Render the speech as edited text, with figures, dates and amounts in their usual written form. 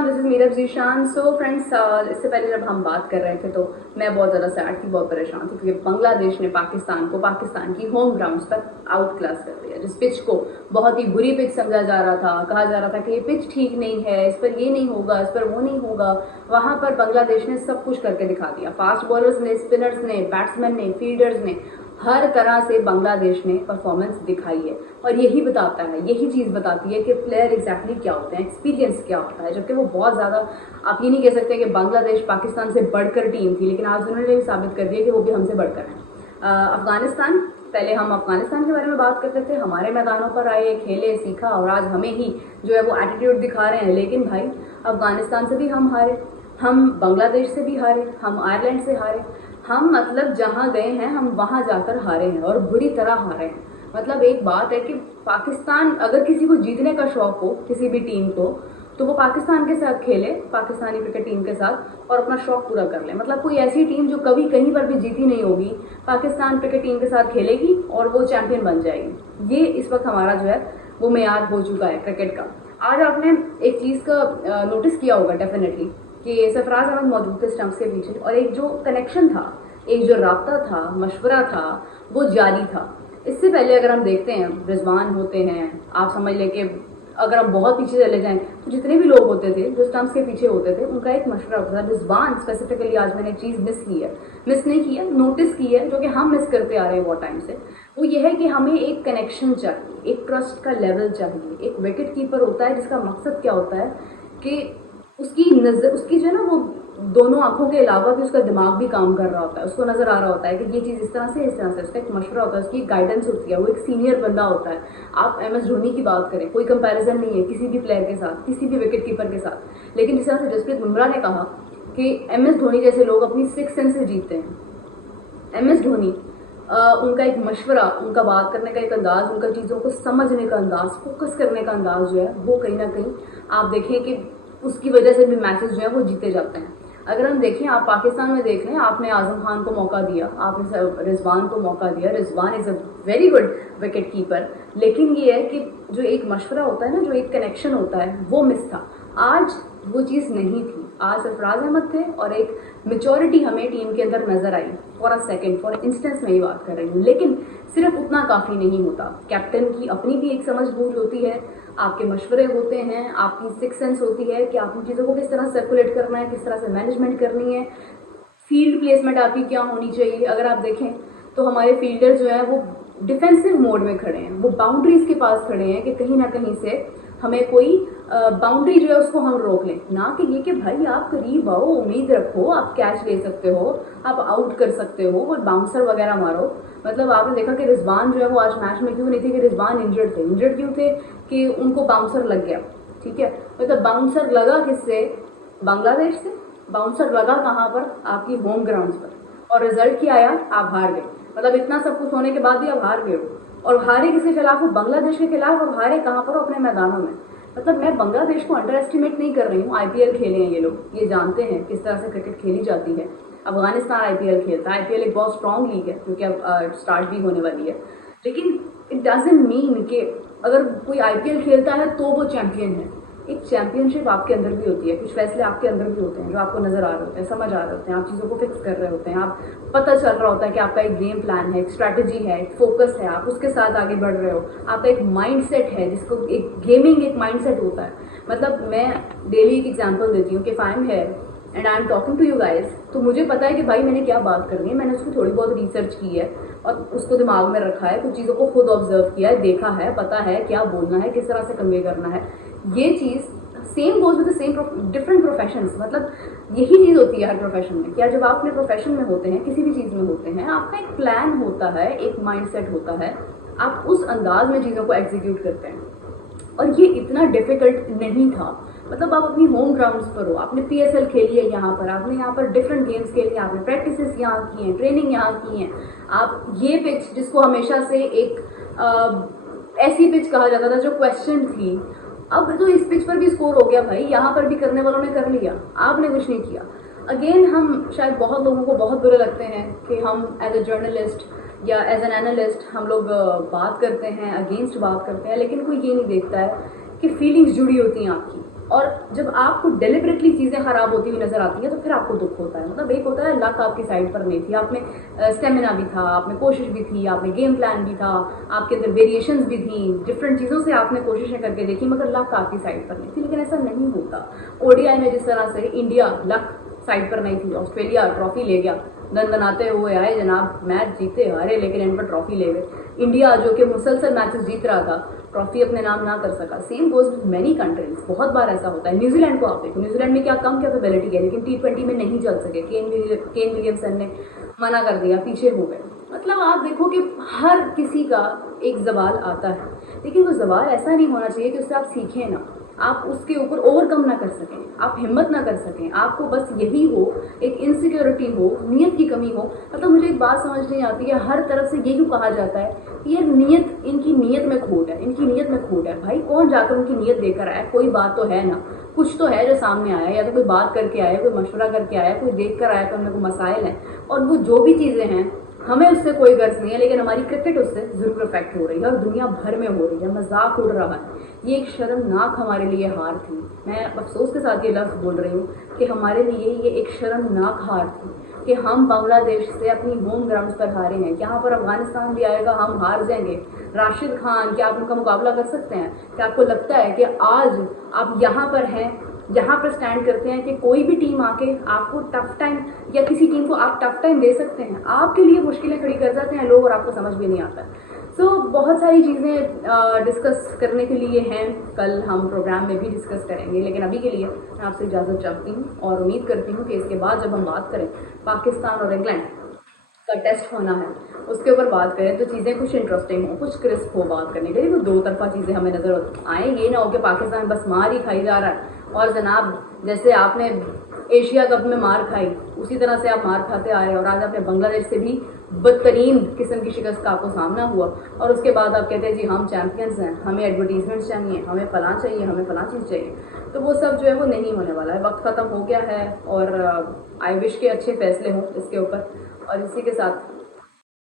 अस्सलाम, this is Meerab Zeeshan. So friends, इससे पहले जब हम बात कर रहे थे तो मैं बहुत ज़्यादा सैड थी, बहुत परेशान थी क्योंकि बांग्लादेश ने पाकिस्तान को पाकिस्तान की होम ग्राउंड्स पर आउट क्लास कर दिया। जिस पिच को बहुत ही बुरी पिच समझा जा रहा था, कहा जा रहा था कि ये पिच ठीक नहीं है, इस पर ये नहीं होगा, इस पर वो नहीं होगा, वहाँ पर बांग्लादेश ने सब कुछ करके दिखा दिया। फास्ट बॉलर्स ने, स्पिनर्स ने, बैट्समैन ने, फील्डर्स ने, हर तरह से बांग्लादेश ने परफॉर्मेंस दिखाई है। और यही बताता है, यही चीज़ बताती है कि प्लेयर एग्जैक्टली क्या होते हैं, एक्सपीरियंस क्या होता है। जबकि वो बहुत ज़्यादा, आप ये नहीं कह सकते कि बांग्लादेश पाकिस्तान से बढ़कर टीम थी, लेकिन आज उन्होंने भी साबित कर दिया कि वो भी हमसे बढ़कर हैं। अफगानिस्तान, पहले हम अफगानिस्तान के बारे में बात करते थे, हमारे मैदानों पर आए, खेले, सीखा, और आज हमें ही जो है वो एटीट्यूड दिखा रहे हैं। लेकिन भाई, अफगानिस्तान से भी हम हारे, हम बांग्लादेश से भी हारे, हम आयरलैंड से हारे, हम मतलब जहाँ गए हैं हम वहाँ जाकर हारे हैं और बुरी तरह हारे हैं। मतलब एक बात है कि पाकिस्तान, अगर किसी को जीतने का शौक हो किसी भी टीम को, तो वो पाकिस्तान के साथ खेले, पाकिस्तानी क्रिकेट टीम के साथ, और अपना शौक पूरा कर ले। मतलब कोई ऐसी टीम जो कभी कहीं पर भी जीती नहीं होगी, पाकिस्तान क्रिकेट टीम के साथ खेलेगी और वो चैंपियन बन जाएगी। ये इस वक्त हमारा जो है वो मेयार हो चुका है क्रिकेट का। आज आपने एक चीज़ का नोटिस किया होगा डेफिनेटली कि सरफराज अहमद मौजूद थे स्टंप्स के पीछे, और एक जो कनेक्शन था, एक जो राब्ता था, मशवरा था, वो जारी था। इससे पहले अगर हम देखते हैं, रिजवान होते हैं, आप समझ लें कि अगर हम बहुत पीछे चले जाएं तो जितने भी लोग होते थे जो स्टंप्स के पीछे होते थे, उनका एक मशवरा होता था। रिजवान स्पेसिफिकली, आज मैंने एक चीज़ मिस की है, मिस नहीं की है, नोटिस की है, जो कि हम मिस करते आ रहे हैं बहुत टाइम से। वो ये है कि हमें एक कनेक्शन चाहिए, एक ट्रस्ट का लेवल चाहिए। एक विकेट कीपर होता है जिसका मकसद क्या होता है कि उसकी नजर, उसकी जो है ना, वो दोनों आंखों के अलावा भी उसका दिमाग भी काम कर रहा होता है, उसको नजर आ रहा होता है कि ये चीज़ इस तरह से, इस तरह से। उसका एक मशवरा होता है, उसकी गाइडेंस होती है, वो एक सीनियर बंदा होता है। आप MS धोनी की बात करें, कोई कंपैरिजन नहीं है किसी भी प्लेयर के साथ, किसी भी विकेट कीपर के साथ। लेकिन जिस तरह से जसप्रीत बुमराह ने कहा कि MS धोनी जैसे लोग अपनी 6 सेंस से जीतते हैं। MS धोनी, उनका एक मशवरा, उनका बात करने का एक अंदाज, उनका चीज़ों को समझने का अंदाज, फोकस करने का अंदाज जो है वो कहीं ना कहीं आप देखें कि उसकी वजह से भी मैचेस जो है वो जीते जाते हैं। अगर हम देखें, आप पाकिस्तान में देख लें, आपने आजम खान को मौका दिया, आपने रिजवान को मौका दिया। Rizwan is a very good wicket keeper, लेकिन ये है कि जो एक मशवरा होता है ना, जो एक कनेक्शन होता है, वो मिस था। आज वो चीज़ नहीं थी। आज सरफराज अहमद थे और एक मेचोरिटी हमें टीम के अंदर नजर आई। For a second, for instance मैं ये बात कर रही हूँ, लेकिन सिर्फ उतना काफ़ी नहीं होता। कैप्टन की अपनी भी एक समझ बूझ होती है, आपके मशवरे होते हैं, आपकी 6 सेंस होती है कि आपने चीज़ों को किस तरह सर्कुलेट करना है, किस तरह से मैनेजमेंट करनी है, फील्ड प्लेसमेंट आपकी क्या होनी चाहिए। अगर आप देखें तो हमारे फील्डर जो है वो डिफेंसिव मोड में खड़े हैं, वो बाउंड्रीज के पास खड़े हैं कि कहीं ना कहीं से हमें कोई बाउंड्री जो है उसको हम रोक लें। ना कि ये कि भाई आप करीब आओ, उम्मीद रखो, आप कैच ले सकते हो, आप आउट कर सकते हो, और बाउंसर वगैरह मारो। मतलब आपने देखा कि रिजवान जो है वो आज मैच में क्यों नहीं थे, कि रिजवान इंजर्ड थे। इंजर्ड क्यों थे? कि उनको बाउंसर लग गया। ठीक है, मतलब बाउंसर लगा किससे? बांग्लादेश से। बाउंसर लगा कहाँ पर? आपकी होम ग्राउंड पर। और रिजल्ट क्या आया? आप हार गए। मतलब इतना सब कुछ होने के बाद भी आप हार गए हो, और हारे किसके खिलाफ हो? बांग्लादेश के खिलाफ। और हारे कहाँ पर? अपने मैदानों में। मतलब मैं बांग्लादेश को अंडर एस्टिमेट नहीं कर रही हूँ। IPL खेले हैं ये लोग, ये जानते हैं किस तरह से क्रिकेट खेली जाती है। अफगानिस्तान IPL खेलता है। IPL एक बहुत स्ट्रॉन्ग लीग है क्योंकि अब स्टार्ट भी होने वाली है। लेकिन इट डजंट मीन कि अगर कोई IPL खेलता है तो वो चैंपियन है। एक चैंपियनशिप आपके अंदर भी होती है, कुछ फैसले आपके अंदर भी होते हैं जो आपको नजर आ रहे होते हैं, समझ आ रहे होते हैं, आप चीज़ों को फिक्स कर रहे होते हैं, आप पता चल रहा होता है कि आपका एक गेम प्लान है, एक स्ट्रैटेजी है, एक फोकस है, आप उसके साथ आगे बढ़ रहे हो। आपका एक माइंडसेट है, जिसको एक गेमिंग एक माइंडसेट होता है। मतलब मैं डेली एक एग्जांपल देती हूँ कि if I am here and I am talking to you guys, तो मुझे पता है कि भाई मैंने क्या बात करनी है, मैंने उसको थोड़ी बहुत रिसर्च की है और उसको दिमाग में रखा है, कुछ चीज़ों को खुद ऑब्जर्व किया है, देखा है, पता है क्या बोलना है, किस तरह से कन्वे करना है। ये चीज़ same goes with the same different professions. मतलब यही चीज़ होती है हर प्रोफेशन में। क्या जब आप अपने प्रोफेशन में होते हैं, किसी भी चीज़ में होते हैं, आपका एक प्लान होता है, एक माइंडसेट होता है, आप उस अंदाज में चीज़ों को एग्जीक्यूट करते हैं। और ये इतना डिफिकल्ट नहीं था। मतलब आप अपनी होम ग्राउंड्स पर हो, आपने PSL खेली है यहाँ पर, आपने यहाँ पर डिफरेंट गेम्स खेली हैं, आपने प्रैक्टिसेस यहाँ की हैं, ट्रेनिंग यहाँ की हैं। आप ये पिच जिसको हमेशा से एक ऐसी पिच कहा जाता था जो क्वेश्चन थी, अब तो इस पिच पर भी स्कोर हो गया भाई, यहाँ पर भी करने वालों ने कर लिया, आपने कुछ नहीं किया। अगेन हम शायद बहुत लोगों को बहुत बुरे लगते हैं कि हम एज अ जर्नलिस्ट या एज एन एनालिस्ट हम लोग बात करते हैं, अगेंस्ट बात करते हैं, लेकिन कोई ये नहीं देखता है कि फीलिंग्स जुड़ी होती हैं आपकी। और जब आपको डेलिबरेटली चीज़ें खराब होती हुई नजर आती हैं तो फिर आपको दुख होता है। मतलब एक होता है लक आपकी साइड पर नहीं थी, आप में स्टेमिना भी था, आप में कोशिश भी थी, आप में गेम प्लान भी था, आपके अंदर वेरिएशंस भी थी, डिफरेंट चीज़ों से आपने कोशिशें करके देखी, मगर लक आपकी साइड पर नहीं थी। लेकिन ऐसा नहीं होता। ओडीआई में जिस तरह से इंडिया लक साइड पर नहीं थी, ऑस्ट्रेलिया ट्रॉफी ले गया, दनदनाते हुए आए जनाब, मैच जीते हारे लेकिन इन पर ट्रॉफी ले गए। इंडिया जो कि मुसलसल मैचेस जीत रहा था, ट्रॉफी अपने नाम ना कर सका। Same goes with many countries, बहुत बार ऐसा होता है। न्यूजीलैंड को आप देखो, न्यूजीलैंड में क्या कम कैपेबिलिटी है, लेकिन T20 में नहीं चल सके। केन विलियमसन ने मना कर दिया, पीछे हो गए। मतलब आप देखो कि हर किसी का एक जवाल आता है, लेकिन वो जवाल ऐसा नहीं होना चाहिए कि उससे आप सीखें ना, आप उसके ऊपर ओवरकम ना कर सकें, आप हिम्मत ना कर सकें, आपको बस यही हो, एक इनसिक्योरिटी हो, नियत की कमी हो। मतलब मुझे एक बात समझ नहीं आती है, हर तरफ से ये क्यों कहा जाता है कि ये नियत, इनकी नियत में खोट है, इनकी नियत में खोट है। भाई कौन जाकर उनकी नियत देकर आया? कोई बात तो है ना, कुछ तो है जो सामने आया, या तो कोई बात करके आया, कोई मशवरा करके आया, कोई देख कर आया, तो उनमें कोई मसाइल हैं। और वो जो भी चीज़ें हैं, हमें उससे कोई गर्ज नहीं है, लेकिन हमारी क्रिकेट उससे जरूर इफेक्ट हो रही है और दुनिया भर में हो रही है, मजाक उड़ रहा है। ये एक शर्मनाक हमारे लिए हार थी। मैं अफसोस के साथ ये लफ्ज़ बोल रही हूँ कि हमारे लिए ये एक शर्मनाक हार थी कि हम बांग्लादेश से अपनी होम ग्राउंड पर हारे हैं। यहाँ पर अफगानिस्तान भी आएगा, हम हार जाएंगे। राशिद खान, क्या आप उनका मुकाबला कर सकते हैं? क्या आपको लगता है कि आज आप यहाँ पर हैं, यहाँ पर स्टैंड करते हैं कि कोई भी टीम आके आपको टफ टाइम, या किसी टीम को आप टफ टाइम दे सकते हैं? आपके लिए मुश्किलें खड़ी कर जाते हैं लोग और आपको समझ भी नहीं आता। सो बहुत सारी चीज़ें डिस्कस करने के लिए हैं, कल हम प्रोग्राम में भी डिस्कस करेंगे, लेकिन अभी के लिए मैं आपसे इजाज़त चाहती हूँ और उम्मीद करती हूँ कि इसके बाद जब हम बात करें पाकिस्तान और इंग्लैंड का टेस्ट होना है, उसके ऊपर बात करें तो चीज़ें कुछ इंटरेस्टिंग हो, कुछ क्रिस्प हो बात करने के लिए। तो दो तरफा चीज़ें हमें नजर आए, ये ना हो कि पाकिस्तान बस मार ही खाई जा रहा है और जनाब जैसे आपने एशिया कप में मार खाई उसी तरह से आप मार खाते आ रहे हैं, और आज आपने बांग्लादेश से भी बदतरीन किस्म की शिकस्त का आपको सामना हुआ, और उसके बाद आप कहते हैं जी हम चैंपियंस हैं, हमें एडवर्टीजमेंट चाहिए, हमें फलां चाहिए, हमें फलां चीज़ चाहिए। तो वो सब जो है वो नहीं होने वाला है, वक्त ख़त्म हो गया है। और आई विश के अच्छे फैसले हों इसके ऊपर। और इसी के साथ